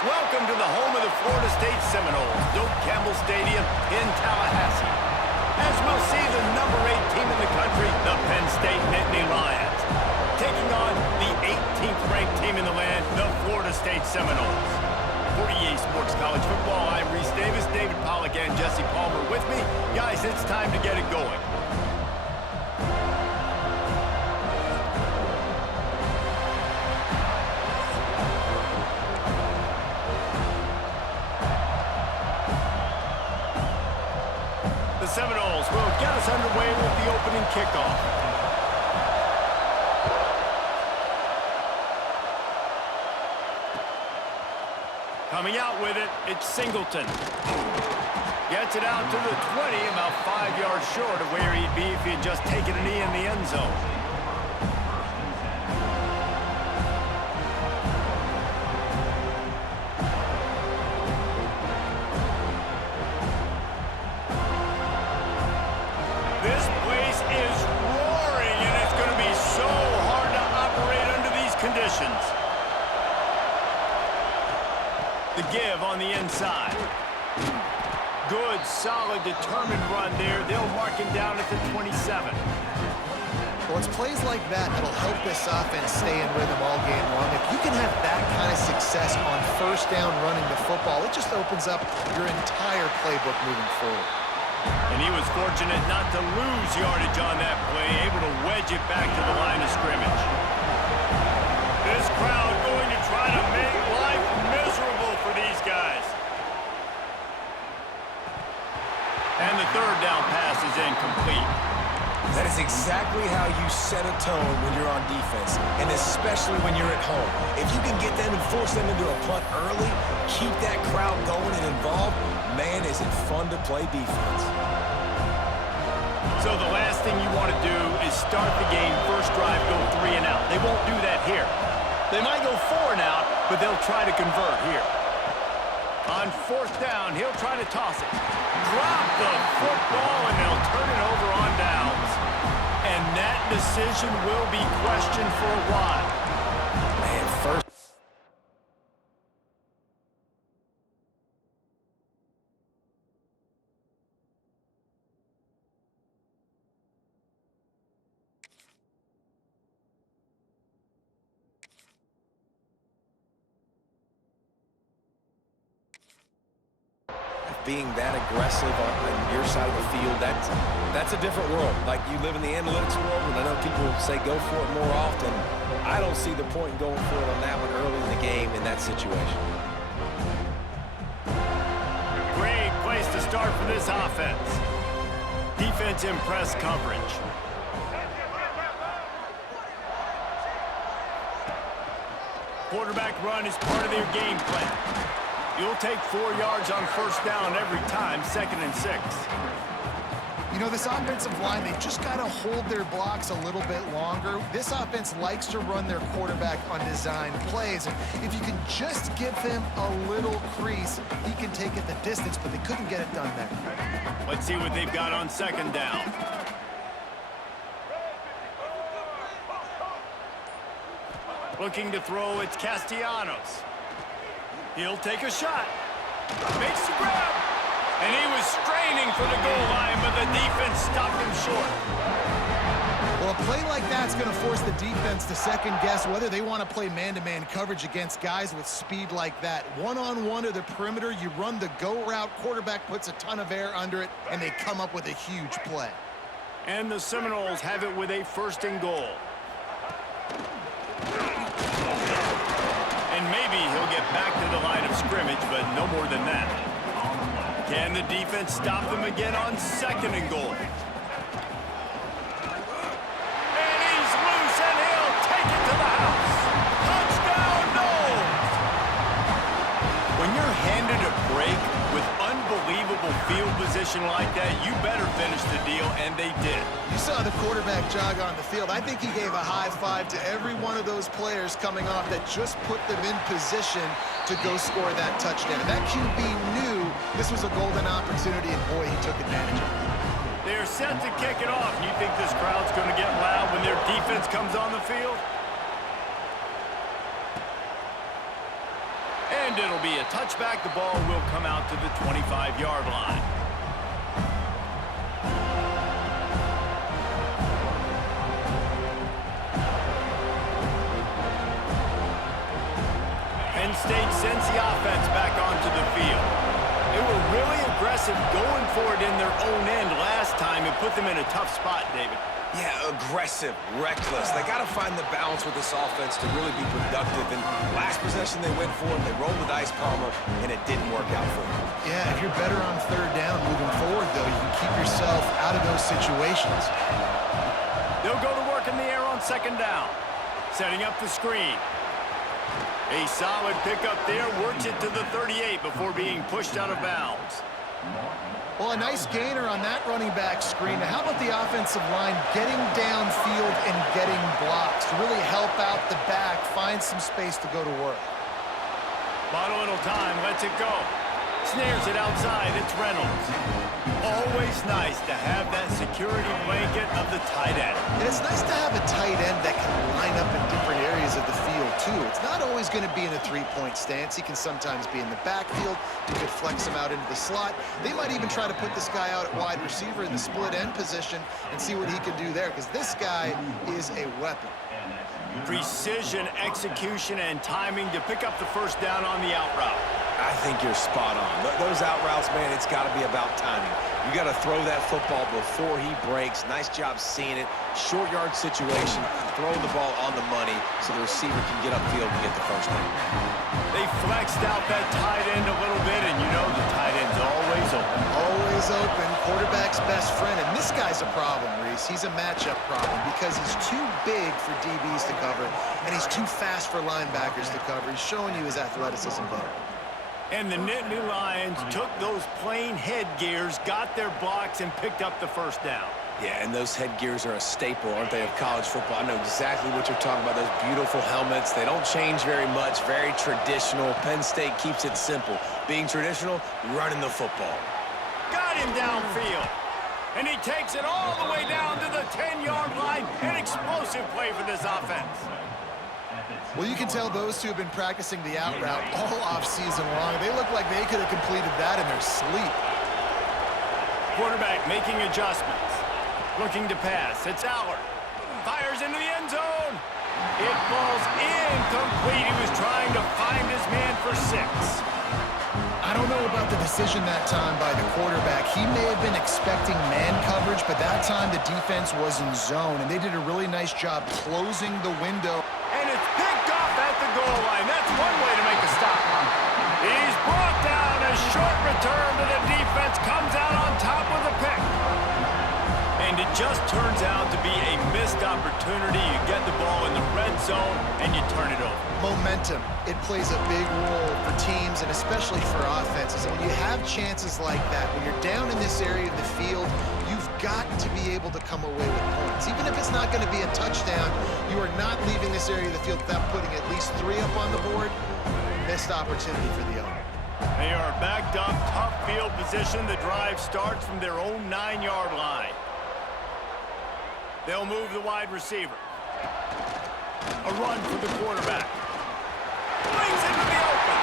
Welcome to the home of the Florida State Seminoles, Doak Campbell Stadium in Tallahassee. As we'll see the number 8 team in the country, the Penn State Nittany Lions, taking on the 18th ranked team in the land, the Florida State Seminoles. For EA Sports College Football, I'm Reese Davis, David Pollack, and Jesse Palmer with me. Guys, it's time to get it going. The Seminoles will get us underway with the opening kickoff. Coming out with it, it's Singleton. Gets it out to the 20, about 5 yards short of where he'd be if he had just taken a knee in the end zone. This place is roaring, and it's going to be so hard to operate under these conditions. The give on the inside. Good, solid, determined run there. They'll mark him down at the 27. Well, it's plays like that that'll help this offense stay in rhythm all game long. If you can have that kind of success on first down running the football, it just opens up your entire playbook moving forward. And he was fortunate not to lose yardage on that play, able to wedge it back to the line of scrimmage. This crowd going to try to make life miserable for these guys. And the third down pass is incomplete. That is exactly how you set a tone when you're on defense, and especially when you're at home. If you can get them and force them into a punt early, keep that crowd going and involved, man, is it fun to play defense. So the last thing you want to do is start the game, first drive, go 3 and out. They won't do that here. They might go 4 and out, but they'll try to convert here. On fourth down, he'll try to toss it. Drop the football, and they'll turn it over on downs. And that decision will be questioned for a while. Man, first. Being that aggressive on your side of the field, that's a different world. Like, you live in the analytics world, and I know people say go for it more often. I don't see the point in going for it on that one early in the game in that situation. Great place to start for this offense. Defense in press coverage. Quarterback run is part of their game plan. You'll take 4 yards on first down every time, 2nd and 6. You know, this offensive line, they just got to hold their blocks a little bit longer. This offense likes to run their quarterback on design plays. And if you can just give him a little crease, he can take it the distance, but they couldn't get it done there. Let's see what they've got on 2nd down. Looking to throw, it's Castellanos. He'll take a shot. Makes the grab. And he was straining for the goal line, but the defense stopped him short. Well, a play like that's going to force the defense to second-guess whether they want to play man-to-man coverage against guys with speed like that. One-on-one to the perimeter, you run the go route, quarterback puts a ton of air under it, and they come up with a huge play. And the Seminoles have it with a 1st and goal. And maybe he'll get back to the line of scrimmage, but no more than that. Can the defense stop them again on 2nd and goal? And he's loose, and he'll take it to the house. Touchdown, Noles! When you're handed a break with unbelievable field position like that, you better finish the deal, and they did. You saw the quarterback jog on the field. I think he gave a high five to every one of those players coming off that just put them in position to go score that touchdown. That QB knew this was a golden opportunity, and boy, he took advantage of it. They're set to kick it off. You think this crowd's going to get loud when their defense comes on the field? And And it'll be a touchback. The ball will come out to the 25-yard line. Penn State sends the offense back onto the field. They were really aggressive going for it in their own end last time and put them in a tough spot, David. Yeah, aggressive, reckless. They got to find the balance with this offense to really be productive. And last possession they went for it, they rolled the dice, Palmer, and it didn't work out for them. Yeah, if you're better on third down moving forward, though, you can keep yourself out of those situations. They'll go to work in the air on second down. Setting up the screen. A solid pickup there, works it to the 38 before being pushed out of bounds. Well, a nice gainer on that running back screen. Now, how about the offensive line getting downfield and getting blocks to really help out the back, find some space to go to work? Bought a little time, lets it go. Snares it outside, it's Reynolds. Always nice to have that security blanket of the tight end. And it's nice to have a tight end that can line up in different areas of the field, too. It's not always going to be in a three-point stance. He can sometimes be in the backfield. You could flex him out into the slot. They might even try to put this guy out at wide receiver in the split end position and see what he can do there, because this guy is a weapon. Precision, execution, and timing to pick up the first down on the out route. I think you're spot on. Those out routes, man, it's got to be about timing. You got to throw that football before he breaks. Nice job seeing it. Short yard situation, throwing the ball on the money so the receiver can get upfield and get the first down. They flexed out that tight end a little bit, and you know the tight end's always open. Always open, quarterback's best friend. And this guy's a problem, Reese. He's a matchup problem because he's too big for DBs to cover, and he's too fast for linebackers to cover. He's showing you his athleticism there. And the Nittany Lions took those plain headgears, got their blocks, and picked up the first down. Yeah, and those headgears are a staple, aren't they, of college football? I know exactly what you're talking about, those beautiful helmets. They don't change very much, very traditional. Penn State keeps it simple. Being traditional, running the football. Got him downfield. And he takes it all the way down to the 10-yard line. An explosive play for this offense. Well, you can tell those two have been practicing the out route all off-season long. They look like they could have completed that in their sleep. Quarterback making adjustments. Looking to pass. It's Allard. Fires into the end zone. It falls incomplete. He was trying to find his man for 6. I don't know about the decision that time by the quarterback. He may have been expecting man coverage, but that time the defense was in zone, and they did a really nice job closing the window. And it's picked off at the goal line. That's one way to make a stop. He's brought down. A short return to the defense. Comes out on top with a pick. And it just turns out to be a missed opportunity. You get the ball in the red zone, and you turn it over. Momentum. It plays a big role for teams and especially for offenses. And when you have chances like that, when you're down in this area of the field, you've got to be able to come away with points. Even if it's not going to be a touchdown, you are not leaving this area of the field without putting at least 3 up on the board. Missed opportunity for the owner. They are backed up, tough field position. The drive starts from their own 9-yard line. They'll move the wide receiver. A run for the quarterback. Brings into the open.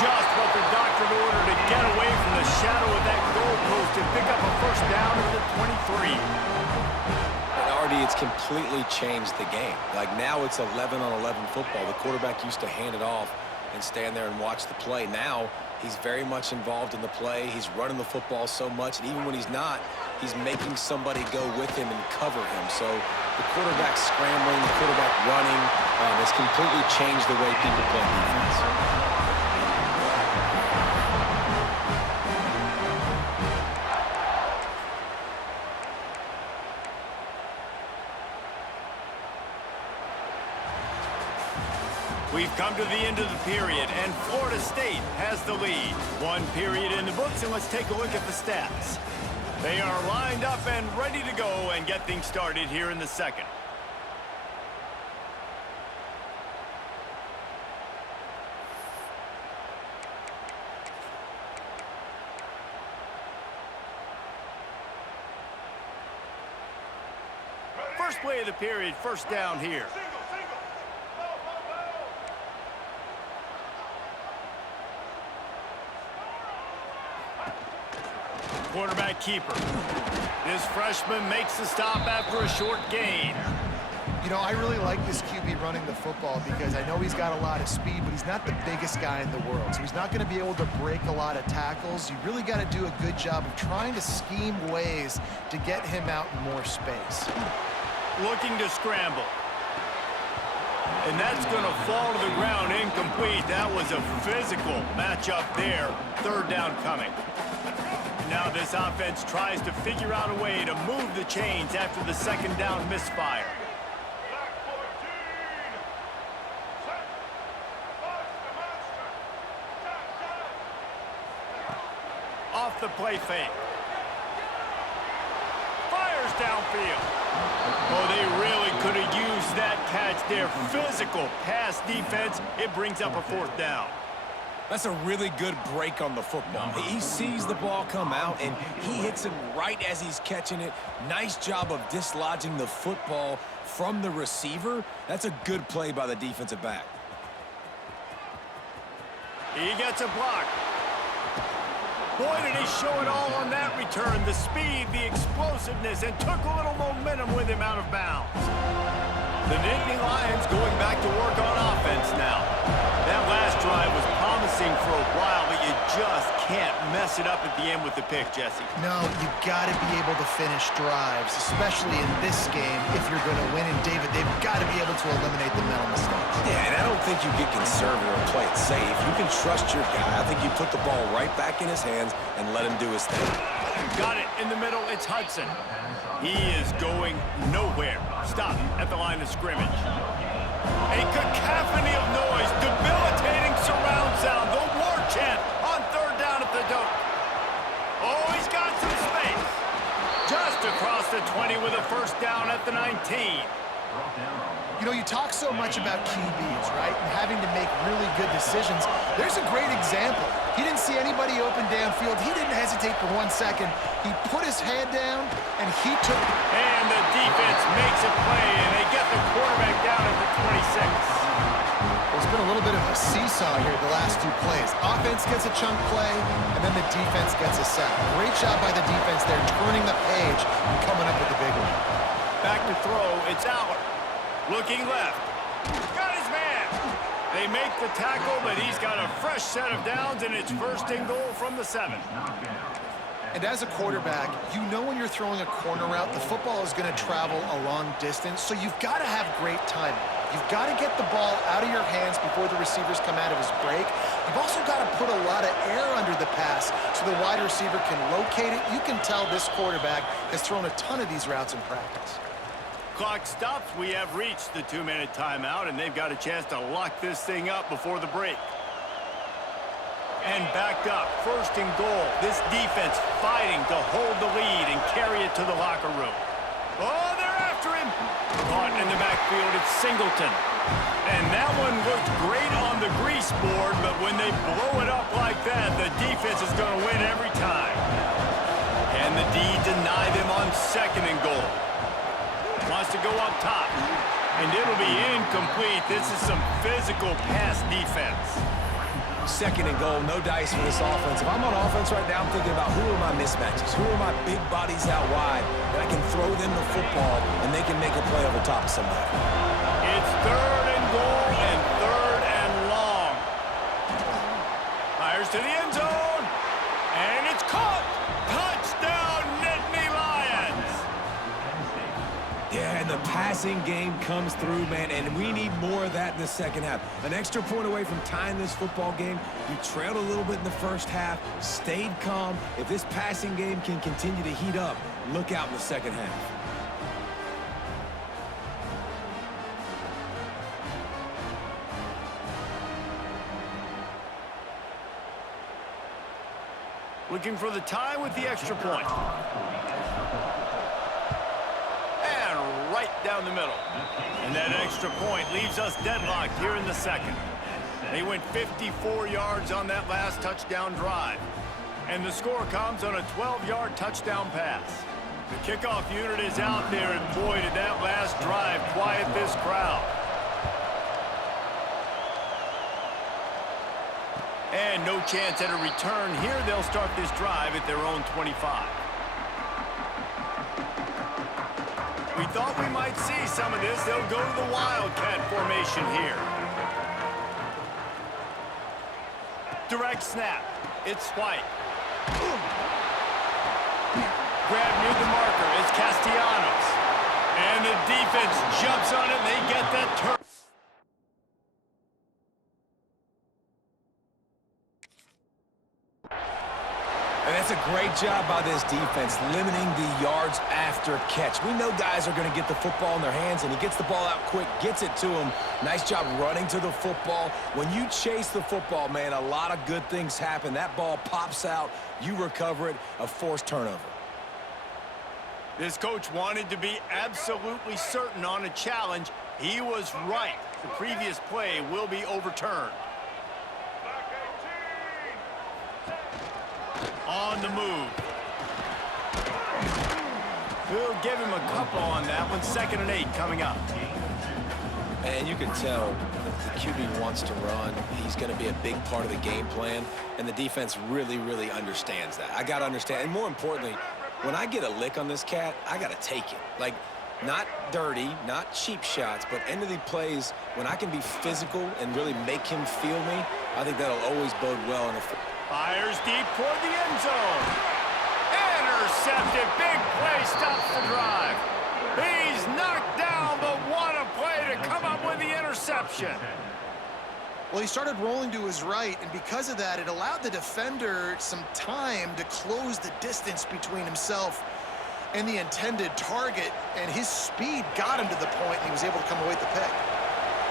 Just what the doctor ordered to get away from the shadow of that goalpost and pick up a first down at the 23. And Artie, it's completely changed the game. Like now it's 11-on-11 football. The quarterback used to hand it off and stand there and watch the play. Now he's very much involved in the play. He's running the football so much, and even when he's not, he's making somebody go with him and cover him. So the quarterback scrambling, the quarterback running has completely changed the way people play defense. We've come to the end of the period, and Florida State has the lead. 1 period in the books, and let's take a look at the stats. They are lined up and ready to go and get things started here in the second. First play of the period, first down here. quarterback keeper. This freshman makes the stop after a short gain. You know, I really like this QB running the football because I know he's got a lot of speed, but he's not the biggest guy in the world. So he's not going to be able to break a lot of tackles. You really got to do a good job of trying to scheme ways to get him out in more space. Looking to scramble. And that's going to fall to the ground incomplete. That was a physical matchup there. Third down coming. Now this offense tries to figure out a way to move the chains after the second down misfire. Off the play fake. Fires downfield. Oh, they really could have used that catch there. Physical pass defense. It brings up a fourth down. That's a really good break on the football. He sees the ball come out, and he hits it right as he's catching it. Nice job of dislodging the football from the receiver. That's a good play by the defensive back. He gets a block. Boy, did he show it all on that return. The speed, the explosiveness, and took a little momentum with him out of bounds. The Nittany Lions going back to work on offense now. That last drive was promising for a while, but you just can't mess it up at the end with the pick, Jesse. No, you got to be able to finish drives, especially in this game if you're going to win. And David, they've got to be able to eliminate the mental mistakes. Yeah, and I don't think you get conservative and play it safe. You can trust your guy. I think you put the ball right back in his hands and let him do his thing. Got it in the middle. It's Hudson. He is going nowhere. Stop at the line of scrimmage. A cacophony of noise, debilitating surround sound. The war chant on third down at the Doak. Oh, he's got some space. Just across the 20 with a first down at the 19. You know, you talk so much about QBs, right? And having to make really good decisions. There's a great example. He didn't see anybody open downfield. He didn't hesitate for 1 second. He put his head down, and he took... And the defense makes a play, and they get the quarterback down at the 26. There's been a little bit of a seesaw here the last two plays. Offense gets a chunk play, and then the defense gets a sack. Great job by the defense there, turning the page and coming up with the big one. Back to throw, it's Aller. Looking left. Got his man. They make the tackle, but he's got a fresh set of downs, and it's first and goal from the 7. And as a quarterback, you know when you're throwing a corner route, the football is going to travel a long distance, so you've got to have great timing. You've got to get the ball out of your hands before the receivers come out of his break. You've also got to put a lot of air under the pass so the wide receiver can locate it. You can tell this quarterback has thrown a ton of these routes in practice. Clock stops. We have reached the 2-minute timeout, and they've got a chance to lock this thing up before the break. And back up, first and goal. This defense fighting to hold the lead and carry it to the locker room. Oh, they're after him. Caught in the backfield, it's Singleton. And that one looked great on the grease board, but when they blow it up like that, the defense is going to win every time. Can the D deny them on second and goal? Wants to go up top, and it'll be incomplete. This is some physical pass defense. Second and goal, no dice for this offense. If I'm on offense right now, I'm thinking about who are my mismatches, who are my big bodies out wide that I can throw them the football and they can make a play over top of somebody. It's third and goal and third and long. Fires to the end zone, and it's caught. Touchdown, Nittany Lions. Yeah, and the passing game comes through, man, and we need more of that in the second half. An extra point away from tying this football game. You trailed a little bit in the first half, stayed calm. If this passing game can continue to heat up, look out in the second half. Looking for the tie with the extra point. And right down the middle. And that extra point leaves us deadlocked here in the second. They went 54 yards on that last touchdown drive. And the score comes on a 12-yard touchdown pass. The kickoff unit is out there, and boy, did that last drive quiet this crowd. And no chance at a return here. They'll start this drive at their own 25. We thought we might see some of this. They'll go to the Wildcat formation here. Direct snap. It's White. Grab near the marker. It's Castellanos. And the defense jumps on it. And they get that turn. And that's a great job by this defense, limiting the yards after catch. We know guys are going to get the football in their hands, and he gets the ball out quick, gets it to him. Nice job running to the football. When you chase the football, man, a lot of good things happen. That ball pops out, you recover it, a forced turnover. This coach wanted to be absolutely certain on a challenge. He was right. The previous play will be overturned. On the move. We'll give him a couple on that one. 2nd and 8 coming up. And you can tell the QB wants to run. He's going to be a big part of the game plan, and the defense really, really understands that. I got to understand, and more importantly, when I get a lick on this cat, I got to take it. Like, not dirty, not cheap shots, but end of the plays, when I can be physical and really make him feel me, I think that'll always bode well in a fires deep toward the end zone. Intercepted. Big play stops the drive. He's knocked down, but what a play to come up with the interception. Well, he started rolling to his right, and because of that, it allowed the defender some time to close the distance between himself and the intended target, and his speed got him to the point, and he was able to come away with the pick.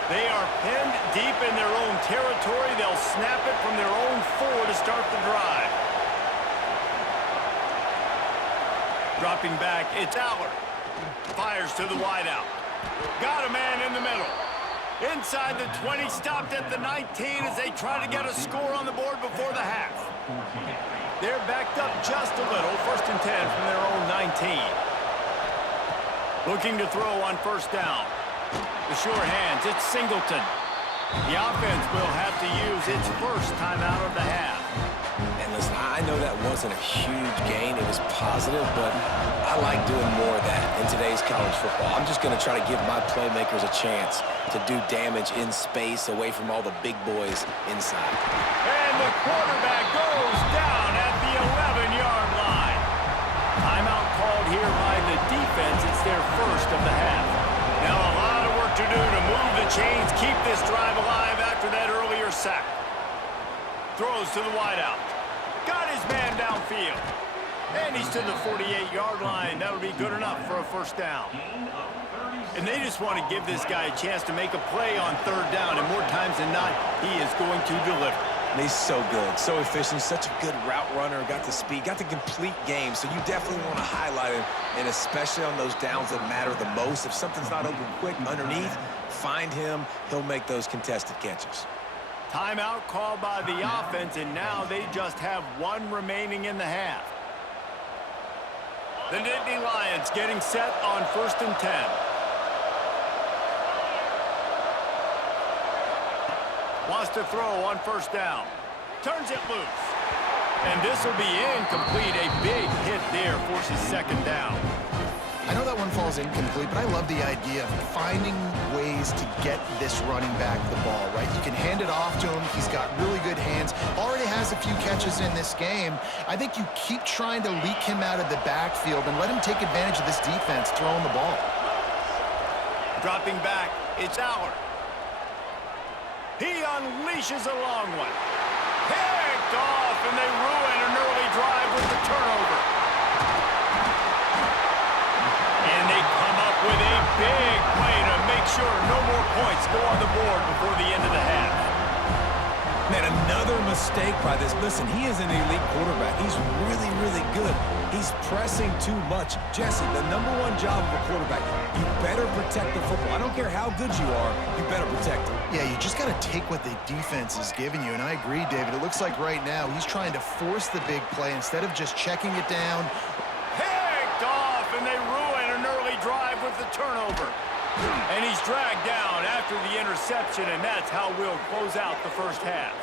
They are pinned deep in their own territory. They'll snap it from their own 4 to start the drive. Dropping back, it's Allard. Fires to the wideout. Got a man in the middle. Inside the 20, stopped at the 19 as they try to get a score on the board before the half. They're backed up just a little. 1st and 10 from their own 19. Looking to throw on 1st down. The sure hands, it's Singleton. The offense will have to use its first timeout of the half. And listen, I know that wasn't a huge gain. It was positive, but I like doing more of that in today's college football. I'm just going to try to give my playmakers a chance to do damage in space away from all the big boys inside. And the quarterback goes down at the 11-yard line. Timeout called here by the defense. It's their first of the half. Now a lot of work to do to move the chains, keep this drive alive after that earlier sack. Throws to the wideout. Got his man downfield. And he's to the 48-yard line. That'll be good enough for a 1st down. And they just want to give this guy a chance to make a play on 3rd down, and more times than not, he is going to deliver. And he's so good, so efficient, such a good route runner, got the speed, got the complete game, so you definitely want to highlight him, and especially on those downs that matter the most. If something's not open quick underneath, find him, he'll make those contested catches. Timeout called by the offense, and now they just have 1 remaining in the half. The Nittany Lions getting set on 1st and 10. Wants to throw on 1st down. Turns it loose. And this will be incomplete. A big hit there forces 2nd down. I know that one falls incomplete, but I love the idea of finding ways to get this running back the ball, right? You can hand it off to him. He's got really good hands. Already has a few catches in this game. I think you keep trying to leak him out of the backfield and let him take advantage of this defense throwing the ball. Dropping back, it's Allard. He unleashes a long one. Picked off, and they ruin an early drive with the turnover. And they come up with a big play to make sure no more points go on the board before the end of the half. Man, another mistake by this. Listen, he is an elite quarterback. He's really, really good. He's pressing too much. Jesse, the #1 job of a quarterback, you better protect the football. I don't care how good you are, you better protect it. Yeah, you just got to take what the defense is giving you, and I agree, David. It looks like right now he's trying to force the big play instead of just checking it down. Picked off, and they ruin an early drive with the turnover. And he's dragged down after the interception, and that's how we'll close out the 1st half.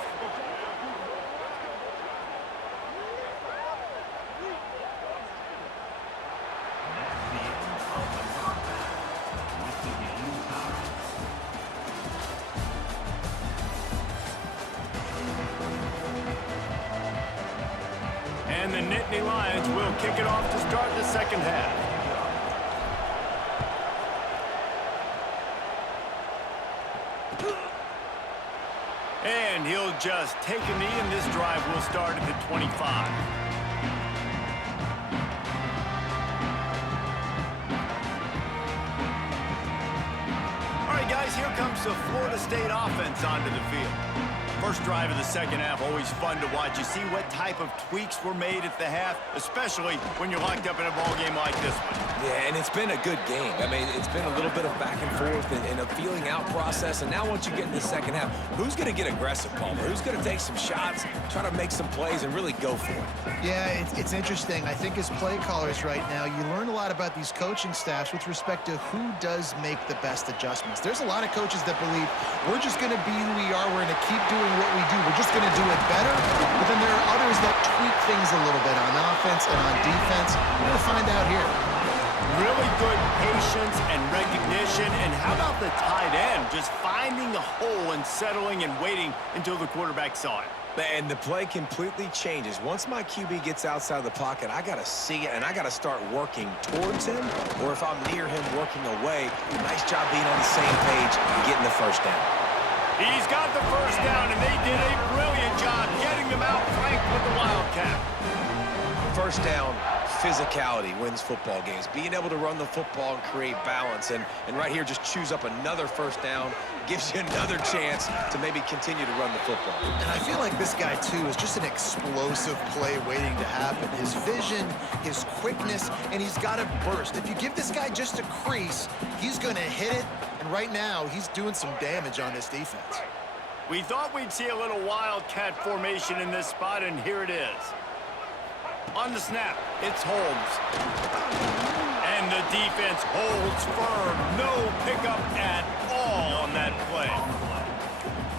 And the Nittany Lions will kick it off to start the second half. And he'll just take a knee, and this drive will start at the 25. All right, guys, here comes the Florida State offense onto the field. First drive of the second half, always fun to watch. You see what type of tweaks were made at the half, especially when you're locked up in a ball game like this one. Yeah, and it's been a good game. I mean, it's been a little bit of back and forth and a feeling out process. And now once you get in the second half, who's going to get aggressive, Palmer? Who's going to take some shots, try to make some plays, and really go for it? Yeah, it's interesting. I think as play callers right now, you learn a lot about these coaching staffs with respect to who does make the best adjustments. There's a lot of coaches that believe we're just going to be who we are. We're going to keep doing what we do. We're just going to do it better. But then there are others that tweak things a little bit on offense and on defense. We're going to find out here. Really good patience and recognition. And how about the tight end just finding the hole and settling and waiting until the quarterback saw it? And the play completely changes. Once my QB gets outside the pocket, I got to see it, and I got to start working towards him, or if I'm near him, working away. Nice job being on the same page and getting the first down. He's got the first down, and they did a brilliant job getting them out flanked with the Wildcat. First down, physicality wins football games. Being able to run the football and create balance. And right here, just choose up another first down, gives you another chance to maybe continue to run the football. And I feel like this guy, too, is just an explosive play waiting to happen. His vision, his quickness, and he's got a burst. If you give this guy just a crease, he's going to hit it. And right now, he's doing some damage on this defense. We thought we'd see a little Wildcat formation in this spot, and here it is. On the snap, it's Holmes. And the defense holds firm. No pickup at all on that play.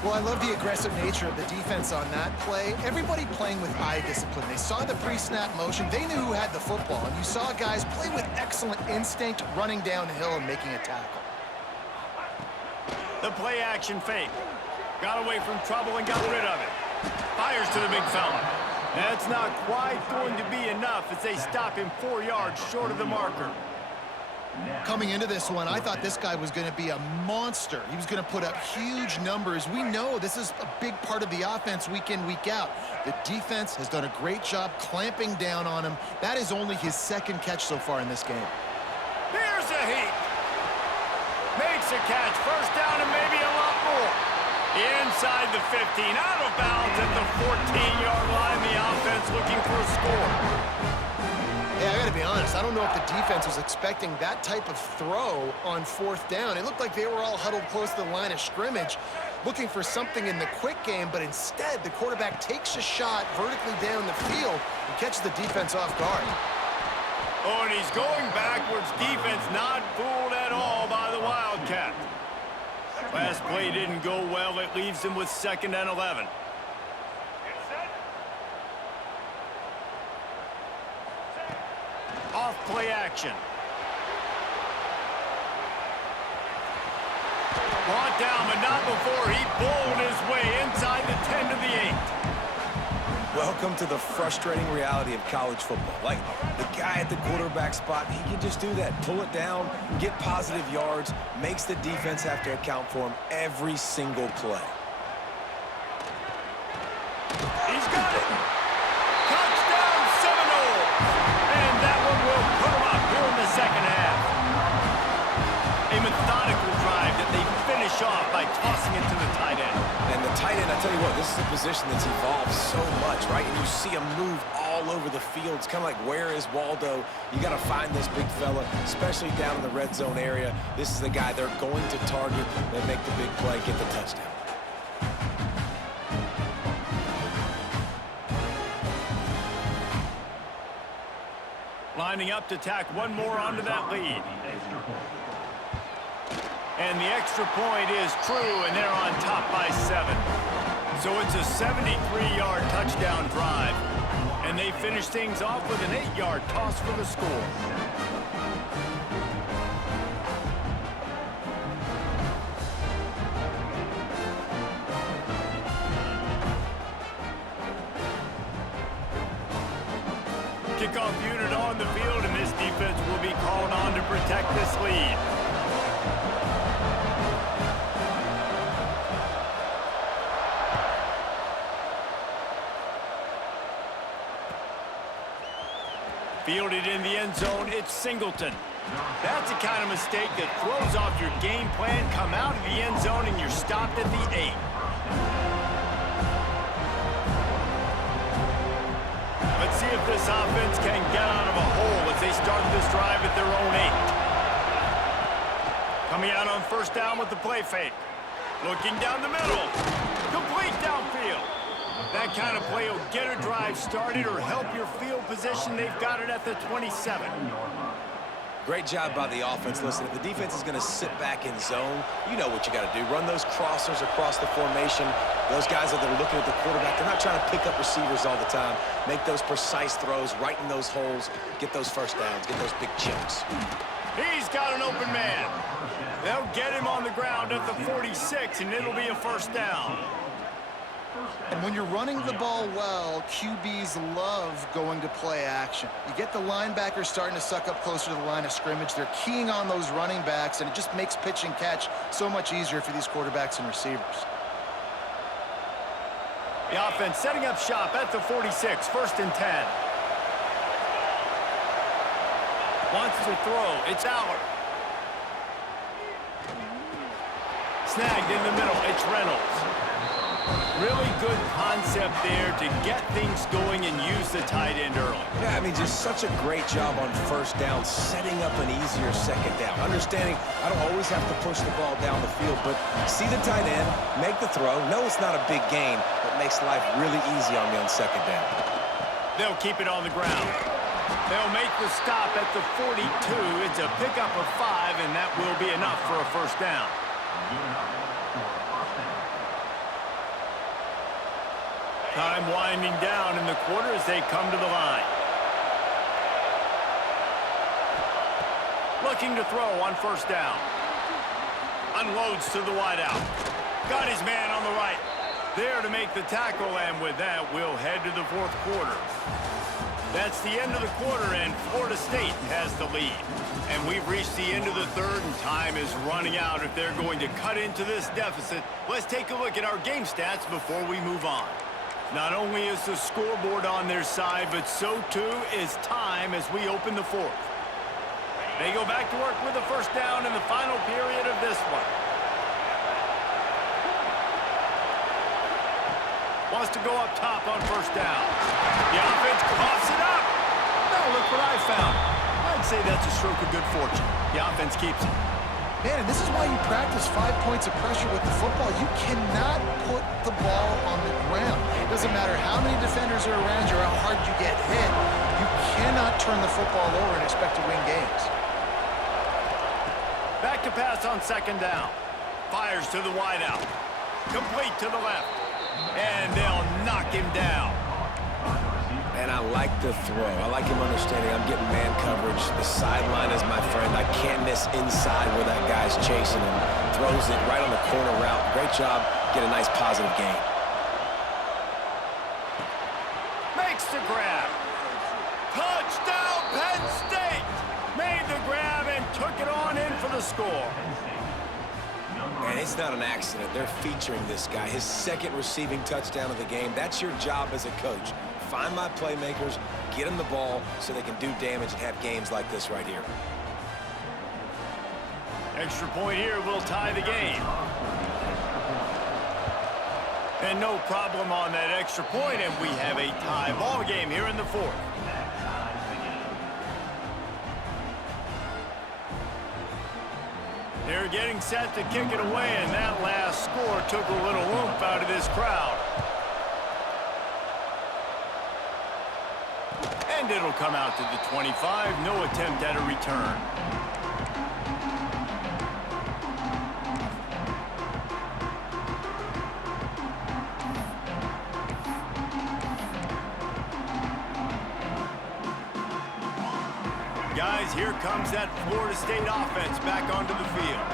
Well, I love the aggressive nature of the defense on that play. Everybody playing with eye discipline. They saw the pre-snap motion. They knew who had the football. And you saw guys play with excellent instinct, running downhill and making a tackle. The play action fake. Got away from trouble and got rid of it. Fires to the big fella. That's not quite going to be enough as they stop him 4 yards short of the marker. Coming into this one, I thought this guy was going to be a monster. He was going to put up huge numbers. We know this is a big part of the offense week in, week out. The defense has done a great job clamping down on him. That is only his second catch so far in this game. Here's a heat. Makes a catch. First down and maybe a lot more. Inside the 15, out of bounds at the 14-yard line. The offense looking for a score. Yeah, I got to be honest. I don't know if the defense was expecting that type of throw on fourth down. It looked like they were all huddled close to the line of scrimmage, looking for something in the quick game, but instead the quarterback takes a shot vertically down the field and catches the defense off guard. Oh, and he's going backwards. Defense not fooled at all by the Wildcat. Last play didn't go well. It leaves him with 2nd and 11. Off play action. Brought down, but not before he bowled his way inside the 10 to the 8. Welcome to the frustrating reality of college football. Like, the guy at the quarterback spot, he can just do that. Pull it down, get positive yards, makes the defense have to account for him every single play. He's got it. Touchdown Seminoles. And that one will put him up here in the second half. A methodical drive that they finish off by tossing it to the tight end. And the tight end, I tell you what, this is a position that's evolved so much, right? And you see him move all over the field. It's kind of like, where is Waldo? You got to find this big fella, especially down in the red zone area. This is the guy they're going to target. They make the big play, get the touchdown. Lining up to tack one more onto that lead. And the extra point is true, and they're on top by 7. So it's a 73-yard touchdown drive. And they finish things off with an 8-yard toss for the score. kickoff unit on the field, and this defense will be called on to protect this lead. Fielded in the end zone, it's Singleton. That's the kind of mistake that throws off your game plan. Come out of the end zone and you're stopped at the 8. Let's see if this offense can get out of a hole as they start this drive at their own 8. Coming out on first down with the play fake. Looking down the middle. Complete downfield. That kind of play will get a drive started or help your field position. They've got it at the 27. Great job by the offense. Listen, if the defense is going to sit back in zone, you know what you got to do. Run those crossers across the formation. Those guys that are looking at the quarterback, they're not trying to pick up receivers all the time. Make those precise throws, right in those holes, get those first downs, get those big chunks. He's got an open man. They'll get him on the ground at the 46, and it'll be a first down. And when you're running the ball well, QBs love going to play action. You get the linebackers starting to suck up closer to the line of scrimmage. They're keying on those running backs, and it just makes pitch and catch so much easier for these quarterbacks and receivers. The offense setting up shop at the 46, first and 10. Wants to throw. It's Aller. Snagged in the middle. It's Reynolds. Really good concept there to get things going and use the tight end early. Yeah, I mean, just such a great job on first down, setting up an easier second down. Understanding I don't always have to push the ball down the field, but see the tight end, make the throw. No, it's not a big gain, but makes life really easy on me on second down. They'll keep it on the ground. They'll make the stop at the 42. It's a pickup of 5, and that will be enough for a first down. Time winding down in the quarter as they come to the line. Looking to throw on first down. Unloads to the wideout. Got his man on the right. There to make the tackle, and with that, we'll head to the fourth quarter. That's the end of the quarter, and Florida State has the lead. And we've reached the end of the third, and time is running out if they're going to cut into this deficit. Let's take a look at our game stats before we move on. Not only is the scoreboard on their side, but so too is time as we open the fourth. They go back to work with a first down in the final period of this one. Wants to go up top on first down. The offense coughs it up. Now look what I found. I'd say that's a stroke of good fortune. The offense keeps it. Man, and this is why you practice 5 points of pressure with the football. You cannot put the ball on the ground. It doesn't matter how many defenders are around you or how hard you get hit. You cannot turn the football over and expect to win games. Back to pass on second down. Fires to the wideout. Complete to the left. And they'll knock him down. And I like the throw. I like him understanding I'm getting man coverage. The sideline is my friend. I can't miss inside where that guy's chasing him. Throws it right on the corner route. Great job. Get a nice positive gain. Makes the grab. Touchdown, Penn State! Made the grab and took it on in for the score. And it's not an accident. They're featuring this guy. His second receiving touchdown of the game. That's your job as a coach. Find my playmakers, get them the ball so they can do damage and have games like this right here. Extra point here will tie the game. And no problem on that extra point, and we have a tie ball game here in the fourth. They're getting set to kick it away, and that last score took a little oomph out of this crowd. And it'll come out to the 25. No attempt at a return. Guys as here comes that Florida State offense back onto the field.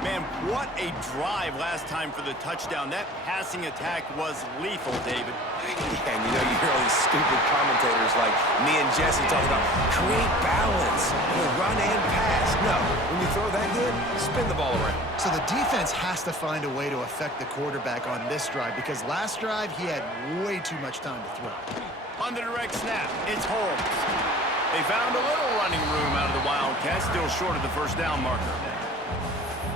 Man, what a drive last time for the touchdown. That passing attack was lethal, David. Yeah, and you know, you hear all these stupid commentators like me and Jesse talking about create balance, run and pass. No, when you throw that good, spin the ball around. So the defense has to find a way to affect the quarterback on this drive because last drive he had way too much time to throw. On the direct snap, it's Holmes. They found a little running room out of the Wildcats, still short of the first down marker.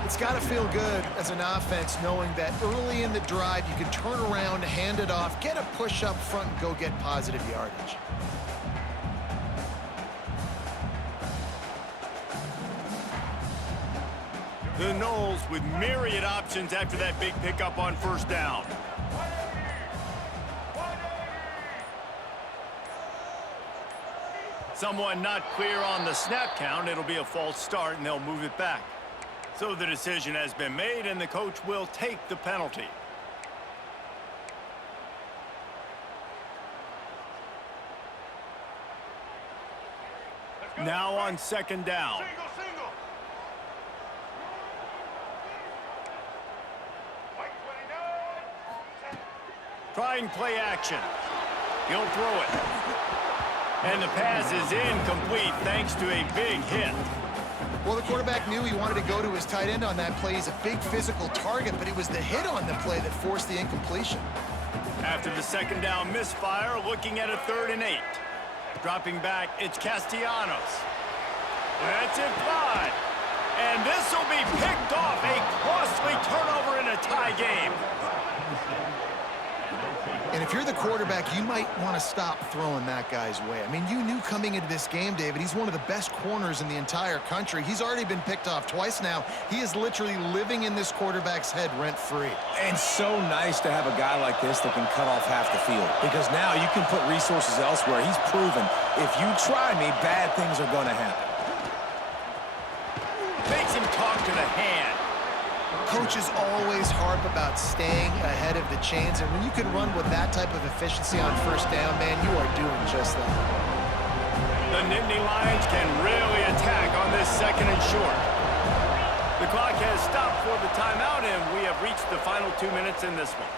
It's got to feel good as an offense knowing that early in the drive you can turn around, hand it off, get a push up front, and go get positive yardage. The Noles with myriad options after that big pickup on first down. Someone not clear on the snap count. It'll be a false start, and they'll move it back. So the decision has been made, and the coach will take the penalty. Now on second down. Trying play action. He'll throw it. And the pass is incomplete thanks to a big hit. Well, the quarterback knew he wanted to go to his tight end on that play. He's a big physical target, but it was the hit on the play that forced the incompletion. After the second down misfire, looking at a 3rd and 8. Dropping back, it's Castellanos. That's it, 5. And this will be picked off. A costly turnover in a tie game. And if you're the quarterback, you might want to stop throwing that guy's way. I mean, you knew coming into this game, David, he's one of the best corners in the entire country. He's already been picked off twice now. He is literally living in this quarterback's head rent-free. And so nice to have a guy like this that can cut off half the field. Because now you can put resources elsewhere. He's proven, if you try me, bad things are going to happen. Makes him talk to the hand. Coaches always harp about staying ahead of the chains, and when you can run with that type of efficiency on first down, man, you are doing just that. The Nittany Lions can really attack on this 2nd and short. The clock has stopped for the timeout, and we have reached the final 2 minutes in this one.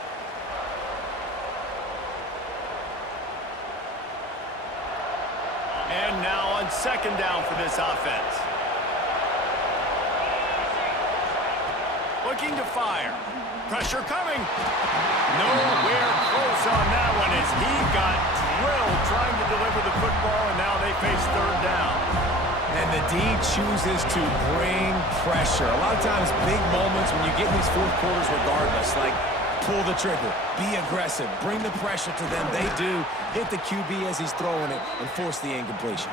And now on second down for this offense. Looking to fire. Pressure coming. Nowhere close on that one as he got drilled trying to deliver the football, and now they face 3rd down. And the D chooses to bring pressure. A lot of times, big moments when you get in these fourth quarters regardless, like pull the trigger, be aggressive, bring the pressure to them. They do. Hit the QB as he's throwing it and force the incompletion.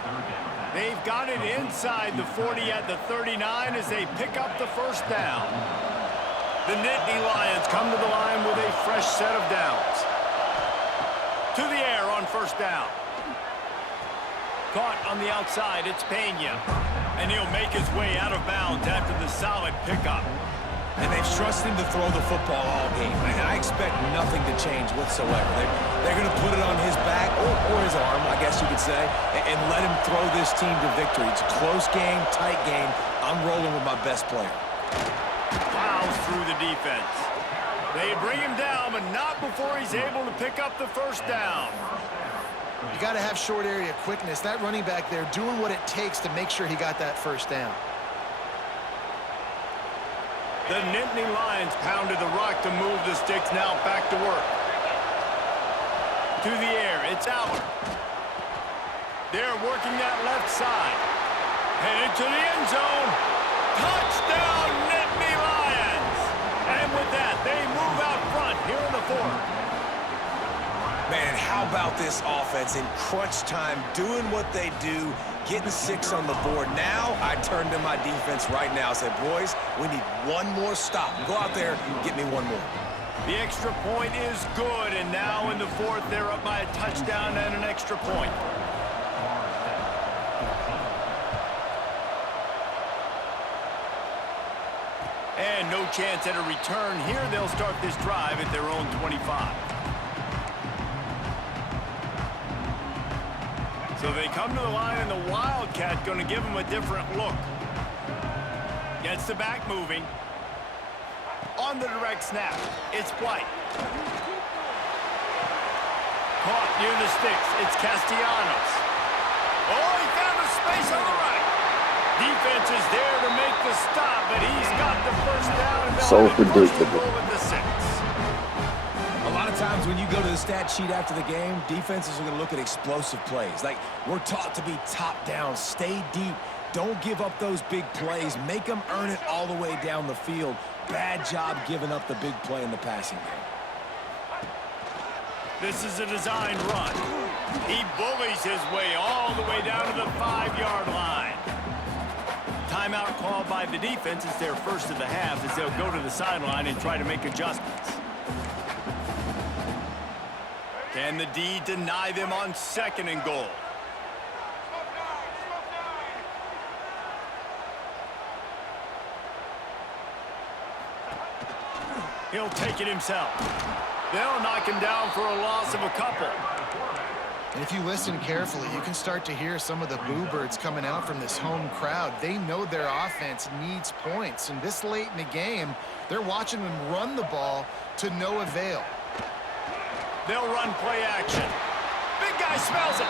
They've got it inside the 40 at the 39 as they pick up the first down. The Nittany Lions come to the line with a fresh set of downs. To the air on first down. Caught on the outside, it's Pena. And he'll make his way out of bounds after the solid pickup. And they've trusted him to throw the football all game. And I expect nothing to change whatsoever. They're going to put it on his back, or his arm, I guess you could say, and let him throw this team to victory. It's a close game, tight game. I'm rolling with my best player. Plows through the defense. They bring him down, but not before he's able to pick up the first down. You got to have short area quickness. That running back there doing what it takes to make sure he got that first down. The Nittany Lions pounded the rock to move the sticks, now back to work. To the air, it's Aller. They're working that left side. Headed to the end zone. Touchdown, Nittany Lions! And with that, they move out front here in the 4th. Man, how about this offense in crunch time, doing what they do, getting 6 on the board. Now I turn to my defense right now and say, boys, we need one more stop. Go out there and get me one more. The extra point is good, and now in the 4th, they're up by a touchdown and an extra point. And no chance at a return here. They'll start this drive at their own 25. So they come to the line, and the Wildcat going to give them a different look. Gets the back moving. On the direct snap, it's White. Caught near the sticks, it's Castellanos. Oh, he found a space on the right. Defense is there to make the stop, but he's got the first down. And So predictable. With the 6. A lot of times when you go to the stat sheet after the game, defenses are going to look at explosive plays. Like, we're taught to be top down, stay deep, don't give up those big plays, make them earn it all the way down the field. Bad job giving up the big play in the passing game. This is a design run. He bullies his way all the way down to the 5-yard line. Timeout called by the defense. It's their first of the half as they'll go to the sideline and try to make adjustments. Can the D deny them on 2nd and goal? He'll take it himself. They'll knock him down for a loss of a couple. And if you listen carefully, you can start to hear some of the boo birds coming out from this home crowd. They know their offense needs points, and this late in the game, they're watching them run the ball to no avail. They'll run play action. Big guy smells it.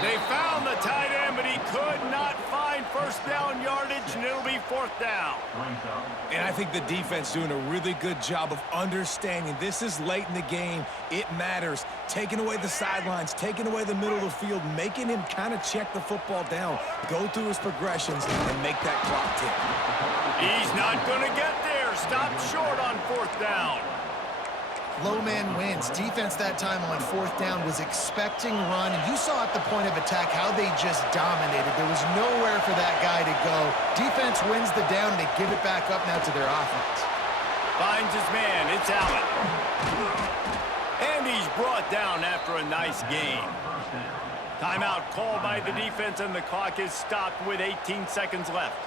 They found the tight end, but he could not find first down yardage, and it'll be 4th down. And I think the defense doing a really good job of understanding this is late in the game. It matters. Taking away the sidelines, taking away the middle of the field, making him kind of check the football down, go through his progressions, and make that clock tick. He's not going to get there. Stopped short on 4th down. Low man wins. Defense that time on 4th down was expecting run, and you saw at the point of attack how they just dominated. There was nowhere for that guy to go. Defense wins the down. They give it back up now to their offense. Finds his man. It's Allen. And he's brought down after a nice game. Timeout called by the defense, and the clock is stopped with 18 seconds left.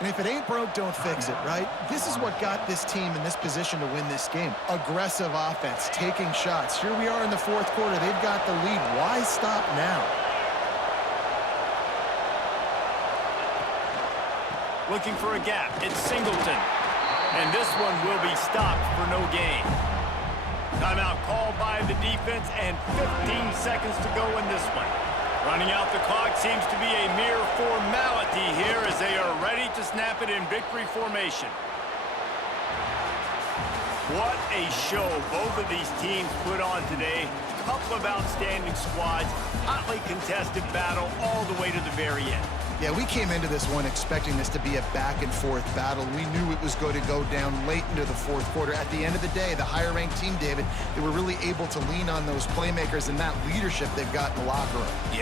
And if it ain't broke, don't fix it, right? This is what got this team in this position to win this game. Aggressive offense, taking shots. Here we are in the 4th quarter. They've got the lead. Why stop now? Looking for a gap. It's Singleton. And this one will be stopped for no gain. Timeout called by the defense, and 15 seconds to go in this one. Running out the clock seems to be a mere formality here as they are ready to snap it in victory formation. What a show both of these teams put on today. Couple of outstanding squads, hotly contested battle all the way to the very end. Yeah, we came into this one expecting this to be a back-and-forth battle. We knew it was going to go down late into the 4th quarter. At the end of the day, the higher-ranked team, David, they were really able to lean on those playmakers and that leadership they've got in the locker room.